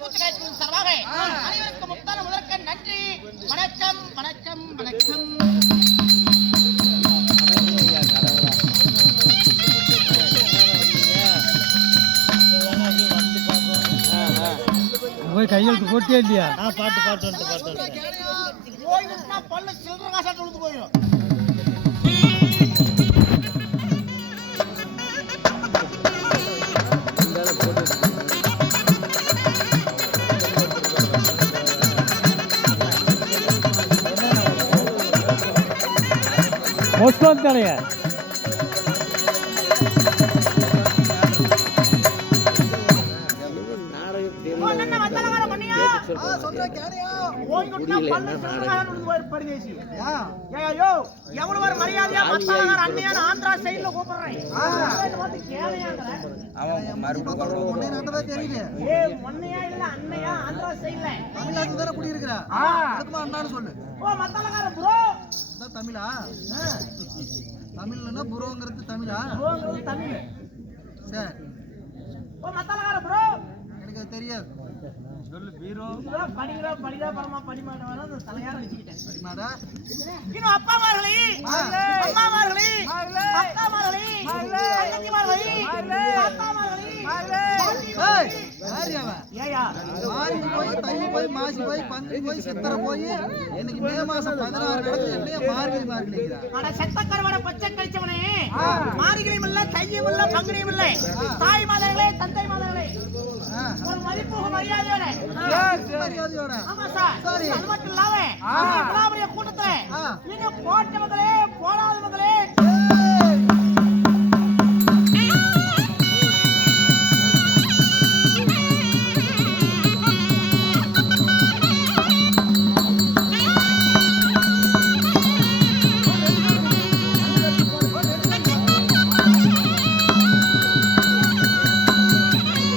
சார்பாக அனைவருக்கும் முத்தான முதற்க நன்றி. வணக்கம் வணக்கம் வணக்கம். போய் கையெழுத்து போட்டியா இல்லையா? பாட்டு பாட்டு பாட்டு போயிடுச்சுன்னா பல்ல சில்லற காசாட்டு விழுந்து போயிடும். மோஸ்ட்லாம் தானே தமிழா? தமிழ்னா புரோங்கிறது தமிழா? தமிழ். சரி, ப்ரோ எனக்கு அது தெரியாது. சொல்லு. பீரோ படிக்கிறா படிக்கிறா பரமா படிமாடா தலையார அடிச்சிட்டேன். படிமாடா இன்னும் அப்பாமார்களே, அம்மாமார்களே, அக்காமார்களே, அண்ணன்மார்களே, தாத்தாமார்களே, ஏய் யாரியாவ? ஏயா மாறி போய் தை போய் மாசி போய் பங்குனி போய் சித்திரை போய் இன்னைக்கு மே மாசம் 16 நடந்து என்னைய மார்கழி மார்கழிக்குதா? அட செத்த கருவாட பச்சை கழிச்சவனே, மார்கழியும் இல்ல தையும் இல்ல பங்குனியும் இல்ல. தாய் மாதர்களே, தந்தை மாதர்களே, ஒரு மதிப்பு மரியாதையோட மரியாதையோட. ஆமா சார். சரி, அது மட்டும் இல்லாம கூட்டத்துல இன்னும் போட்டவங்களே போடாதவங்களே